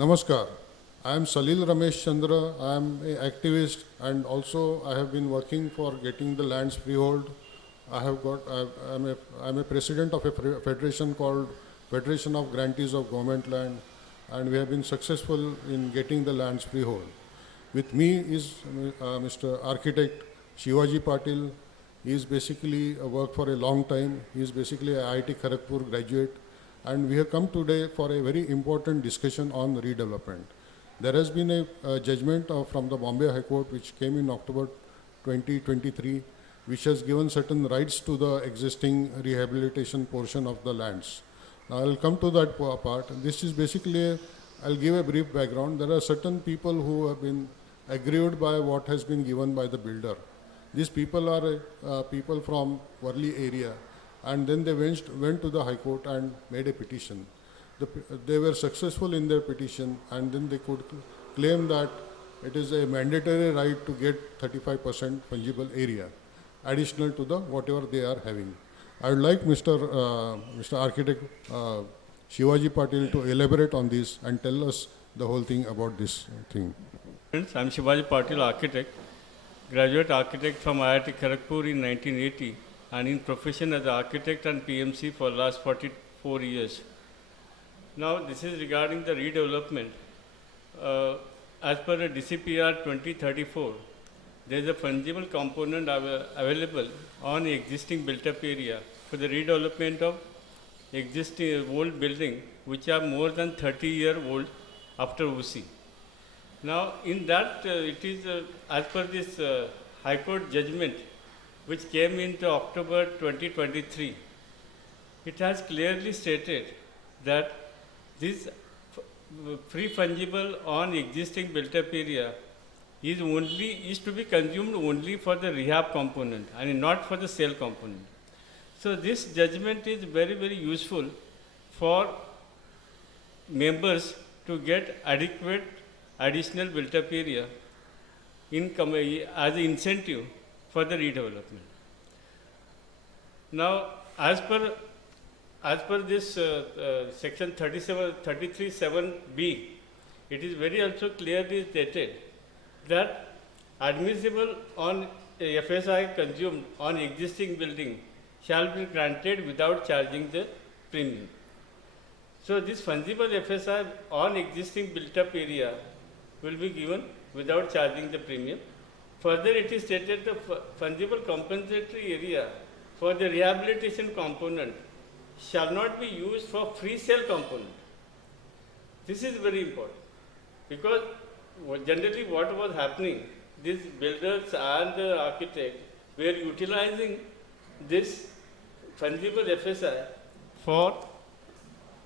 Namaskar. I am Salil Rameshchandra. I am an activist and also I have been working for getting the lands freehold. I am a president of a federation called Federation of Grantees of Govt land, and we have been successful in getting the lands freehold. With me is Mr. Architect Shivaji Patil. He is basically worked for a long time. He is basically a IIT Kharagpur graduate, and we have come today for a very important discussion on redevelopment. There has been a judgment from the Bombay High Court which came in October 2023, which has given certain rights to the existing rehabilitation portion of the lands. Now I will come to that part. This is basically, I'll give a brief background. There are certain people who have been aggrieved by what has been given by the builder. These people are people from Worli area, and then they went to the High Court and made a petition. They were successful in their petition, and then they could claim that it is a mandatory right to get 35% fungible area, additional to the whatever they are having. I would like Mr. Architect Shivaji Patil to elaborate on this and tell us the whole thing about this thing. Friends, I am Shivaji Patil, architect, graduate architect from IIT Kharagpur in 1980, and in profession as an architect and PMC for last 44 years. Now, this is regarding the redevelopment. As per the DCPR 2034, there is a fungible component available on existing built-up area for the redevelopment of existing old building which are more than 30-year-old after OC. Now, in that, it is as per this High Court judgment which came into October 2023, it has clearly stated that this free fungible on existing built-up area is to be consumed only for the rehab component and not for the sale component. So this judgment is very, very useful for members to get adequate additional built-up area as an incentive for the redevelopment. Now, as per this section 33(7)(b), it is very also clearly stated that admissible on FSI consumed on existing building shall be granted without charging the premium. So this fungible FSI on existing built-up area will be given without charging the premium. Further, it is stated the fungible compensatory area for the rehabilitation component shall not be used for free sale component. This is very important because generally what was happening, these builders and the architect were utilizing this fungible FSI for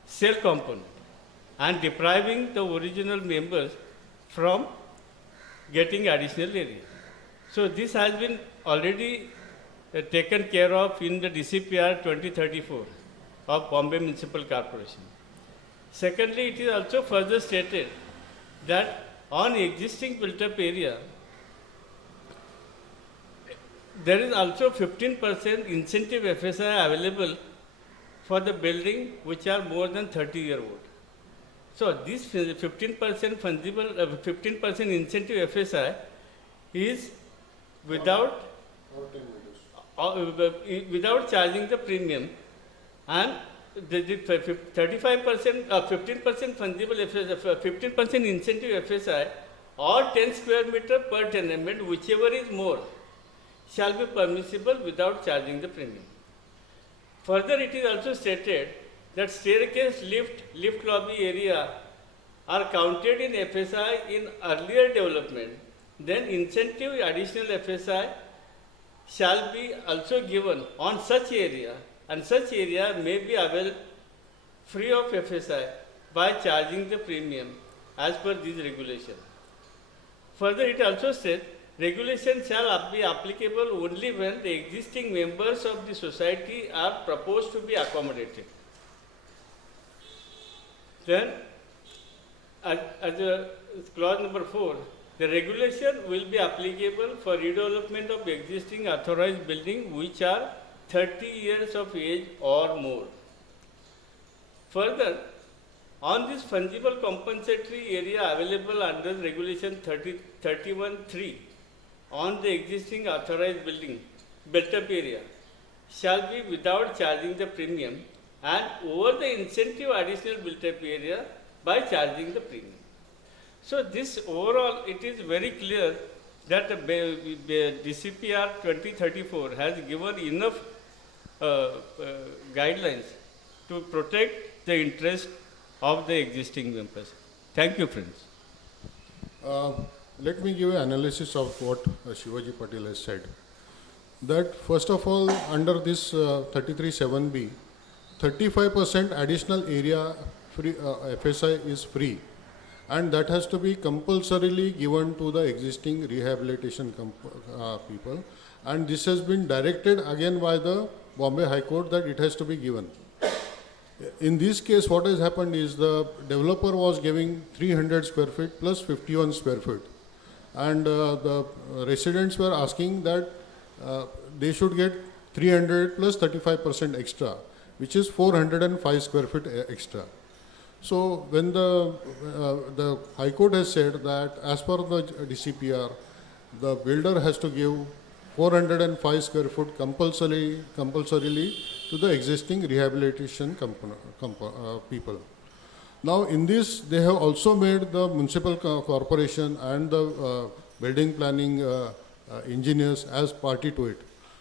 sale component and depriving the original members from getting additional area. So this has been already taken care of in the DCPR 2034 of Bombay Municipal Corporation. Secondly, it is also further stated that on existing built-up area, there is also 15% incentive FSI available for the building which are more than 30-year-old. So this 15% fungible, 15% incentive FSI is without charging the premium, and the 35%, 15% fungible FSI, 15% incentive FSI or 10 square meter per tenement, whichever is more, shall be permissible without charging the premium. Further, it is also stated that staircase, lift lobby area are counted in FSI in earlier development, then incentive additional FSI shall be also given on such area, and such area may be available free of FSI by charging the premium as per this regulation. Further, it also said regulation shall be applicable only when the existing members of the society are proposed to be accommodated. Then, as a clause number 4, the regulation will be applicable for redevelopment of existing authorized buildings which are 30 years of age or more. Further, on this fungible compensatory area available under regulation 31(3) on the existing authorized building built-up area shall be without charging the premium and over the incentive additional built-up area by charging the premium. So this overall, it is very clear that the DCPR 2034 has given enough guidelines to protect the interest of the existing members. Thank you, friends. Let me give an analysis of what Shivaji Patil has said. That first of all, under this 33(7)(b), 35% additional area free, FSI is free, and that has to be compulsorily given to the existing rehabilitation people, and this has been directed again by the Bombay High Court that it has to be given. In this case, what has happened is the developer was giving 300 square feet plus 51 square feet, and the residents were asking that they should get 300 plus 35% extra, which is 405 square feet extra. So when the High Court has said that as per the DCPR, the builder has to give 405 square foot compulsorily to the existing rehabilitation people. Now in this, they have also made the municipal corporation and the building planning engineers as party to it.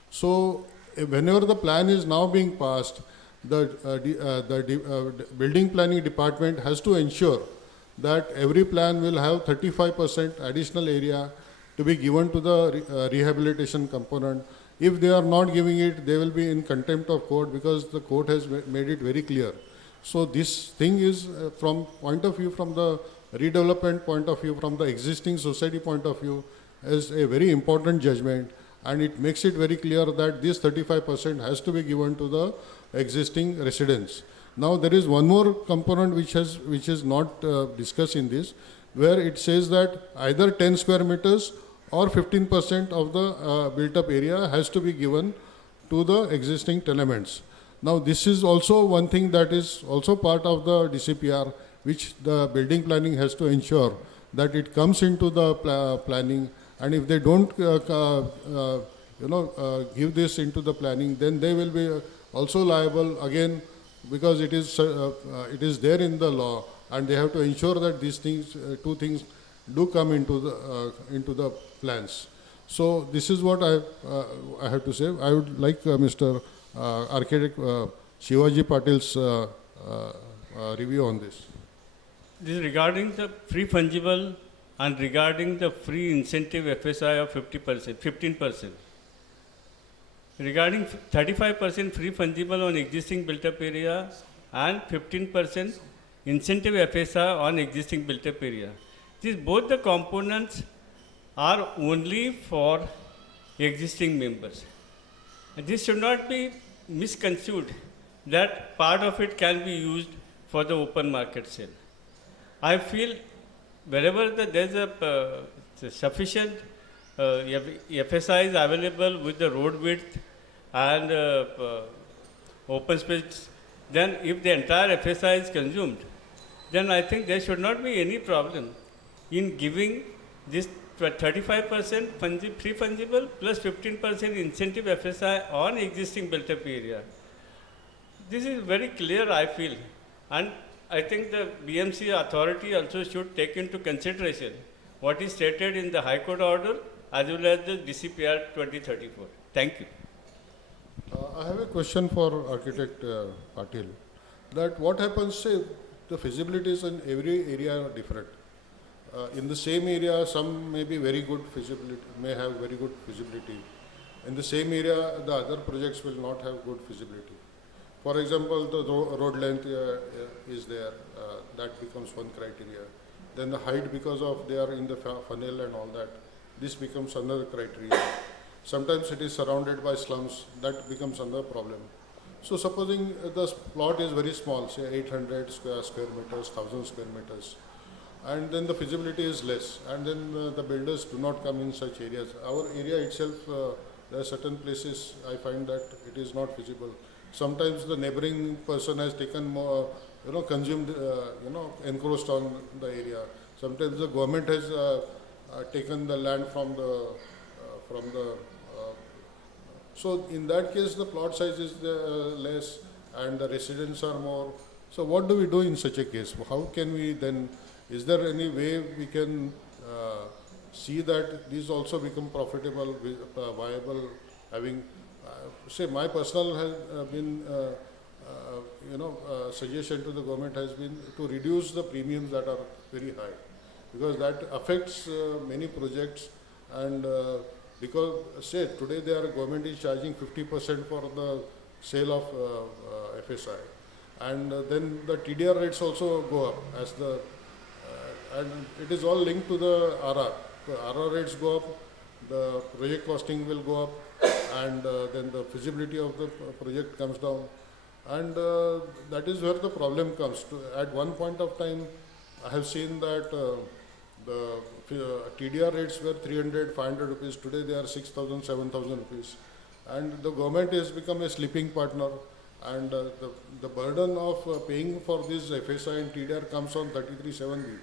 So whenever the plan is now being passed, the building planning department has to ensure that every plan will have 35% additional area to be given to the rehabilitation component. If they are not giving it, they will be in contempt of court because the court has made it very clear. So this thing is from point of view, from the redevelopment point of view, from the existing society point of view, is a very important judgment, and it makes it very clear that this 35% has to be given to the existing residents. Now there is one more component which is not discussed in this, where it says that either 10 square meters or 15% of the built-up area has to be given to the existing tenements. Now this is also one thing that is also part of the DCPR, which the building planning has to ensure that it comes into the planning, and if they don't give this into the planning, then they will be also liable again, because it is there in the law, and they have to ensure that these things, two things do come into the plans. So this is what I have to say. I would like Mr. Architect Shivaji Patil's review on this. This is regarding the free fungible and regarding the free incentive FSI of 15%. Regarding 35% free fungible on existing built-up area and 15% incentive FSI on existing built-up area. These both the components are only for existing members. And this should not be misconstrued that part of it can be used for the open market sale. I feel wherever there is a sufficient FSI is available with the road width and open space, then if the entire FSI is consumed, then I think there should not be any problem in giving this 35% free fungible plus 15% incentive FSI on existing built-up area. This is very clear, I feel, and I think the BMC authority also should take into consideration what is stated in the High Court order as well as the DCPR 2034. Thank you. I have a question for Architect Patil. That what happens, say, the feasibilities in every area are different. In the same area, some may be very good feasibility, may have very good feasibility. In the same area, the other projects will not have good feasibility. For example, the road length is there, that becomes one criteria. Then the height, because of they are in the funnel and all that, this becomes another criteria. Sometimes it is surrounded by slums, that becomes another problem. So supposing the plot is very small, say 800 square meters, 1000 square meters, and then the feasibility is less, and then the builders do not come in such areas. Our area itself, there are certain places I find that it is not feasible. sometimes the neighboring person has taken more, consumed, encroached on the area. Sometimes the government has taken the land from the. So in that case, the plot size is less and the residents are more. So what do we do in such a case? How can we then? Is there any way we can see that these also become profitable, viable? Having, say, my personal has been, suggestion to the government has been to reduce the premiums that are very high, because that affects many projects. And because, say, today government is charging 50% for the sale of FSI, and then the TDR rates also go up as the, and it is all linked to the RR. The RR rates go up, the project costing will go up, and then the feasibility of the project comes down, and that is where the problem comes. At one point of time, I have seen that the TDR rates were 300, 500 rupees. Today they are 6,000, 7,000 rupees, and the government has become a sleeping partner. And the burden of paying for this FSI and TDR comes on 33/7B,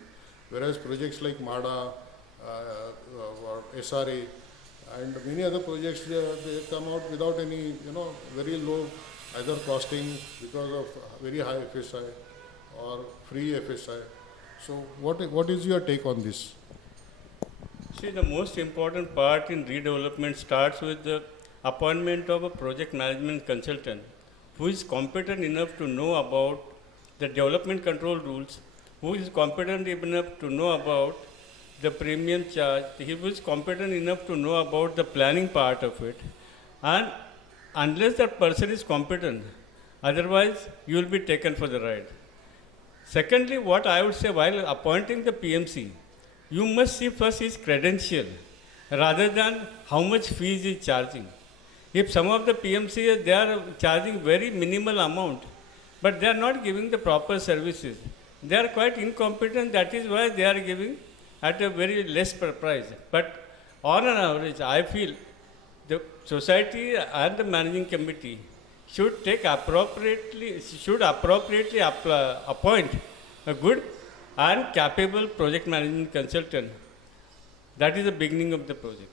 whereas projects like MADA or SRA and many other projects, they come out without any, very low either costing because of very high FSI or free FSI. So what is your take on this? See, the most important part in redevelopment starts with the appointment of a project management consultant who is competent enough to know about the development control rules, who is competent enough to know about the premium charge, he was competent enough to know about the planning part of it. And unless that person is competent, otherwise you will be taken for the ride. Secondly, what I would say, while appointing the PMC, you must see first his credential rather than how much fees he is charging. If some of the PMCs, they are charging very minimal amount, but they are not giving the proper services. They are quite incompetent, that is why they are giving at a very less price. But on an average, I feel the society and the managing committee should appropriately appoint a good and capable project management consultant. That is the beginning of the project.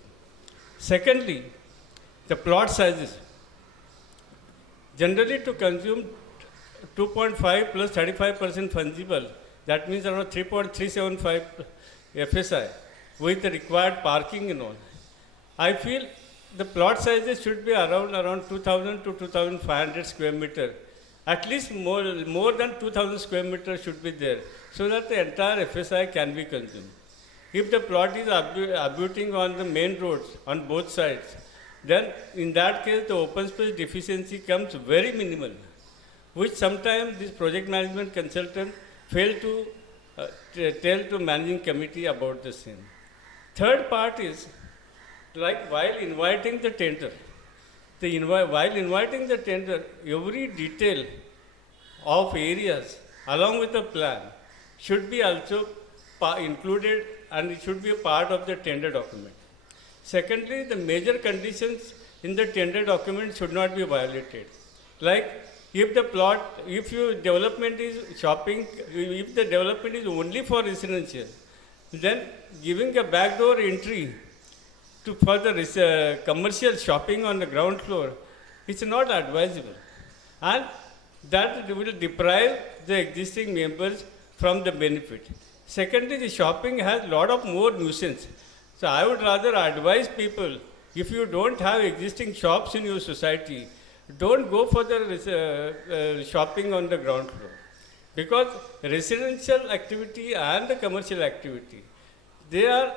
Secondly, the plot sizes. Generally, to consume 2.5 plus 35% fungible, that means around 3.375 FSI with the required parking and all. I feel the plot sizes should be around 2000 to 2500 square meter. At least more than 2000 square meters should be there, so that the entire FSI can be consumed. If the plot is abutting on the main roads on both sides, then in that case the open space deficiency comes very minimal, which sometimes this project management consultant fail to tell to managing committee about the same. Third part is, like while inviting the tender, every detail of areas along with the plan should be also included, and it should be a part of the tender document. Secondly, the major conditions in the tender document should not be violated. Like if the development is only for residential, then giving a backdoor entry for the commercial shopping on the ground floor is not advisable, and that will deprive the existing members from the benefit. Secondly, the shopping has a lot of more nuisance. So I would rather advise people, if you don't have existing shops in your society, don't go for the shopping on the ground floor. Because residential activity and the commercial activity, they are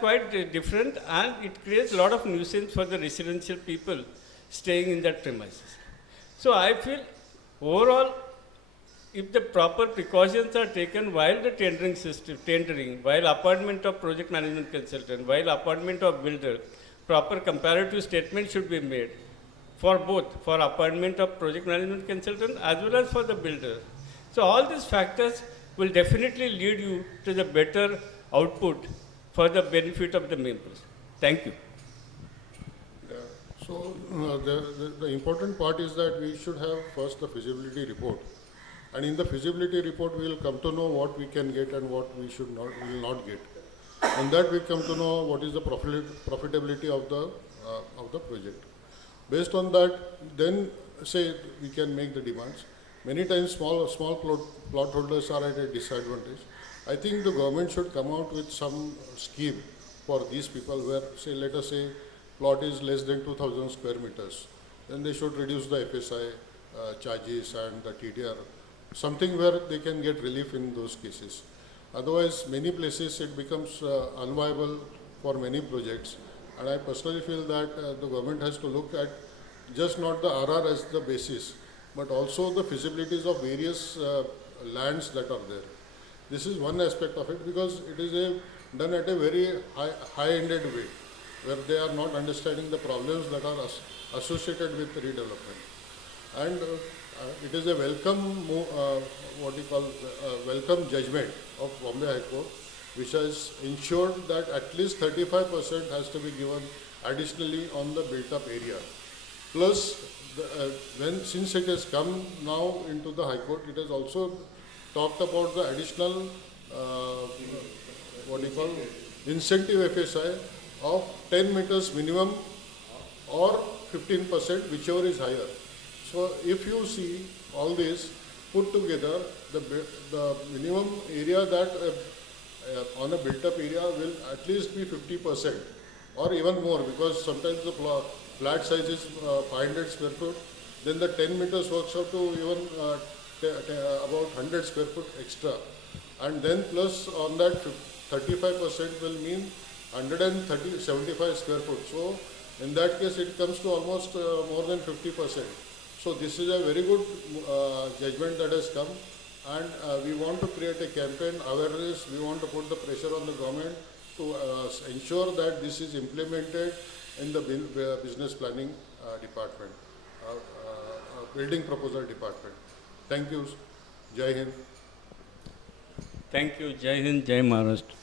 quite different, and it creates a lot of nuisance for the residential people staying in that premises. So I feel overall, if the proper precautions are taken while the tendering, while appointment of project management consultant, while appointment of builder, proper comparative statement should be made for both, for appointment of project management consultant as well as for the builder. So all these factors will definitely lead you to the better output for the benefit of the members. Thank you. So the important part is that we should have first the feasibility report, and in the feasibility report we will come to know what we can get and what we should not, we will not get. On that we come to know what is the profitability of the project. Based on that, then say we can make the demands. Many times small plot holders are at a disadvantage. I think the government should come out with some scheme for these people where, say, let us say plot is less than 2000 square meters. Then they should reduce the FSI charges and the TDR, something where they can get relief in those cases. Otherwise, many places it becomes unviable for many projects. And I personally feel that the government has to look at just not the RR as the basis, but also the feasibilities of various lands that are there. This is one aspect of it because it is done at a very high-ended way, where they are not understanding the problems that are associated with redevelopment. And it is a welcome, welcome judgment of Bombay High Court, which has ensured that at least 35% has to be given additionally on the built-up area. Plus, since it has come now into the High Court, it has also talked about the additional incentive FSI of 10 meters minimum or 15%, whichever is higher. So if you see all this put together, the minimum area that on a built-up area will at least be 50% or even more, because sometimes the flat size is 500 square foot, then the 10 meters works out to even about 100 square foot extra, and then plus on that 35% will mean 75 square foot. So in that case it comes to almost more than 50%. So this is a very good judgment that has come, and we want to create a campaign awareness. We want to put the pressure on the government to ensure that this is implemented in the business planning department, building proposal department. Thank you. Jai Hind. Thank you. Jai Hind, Jai Maharashtra.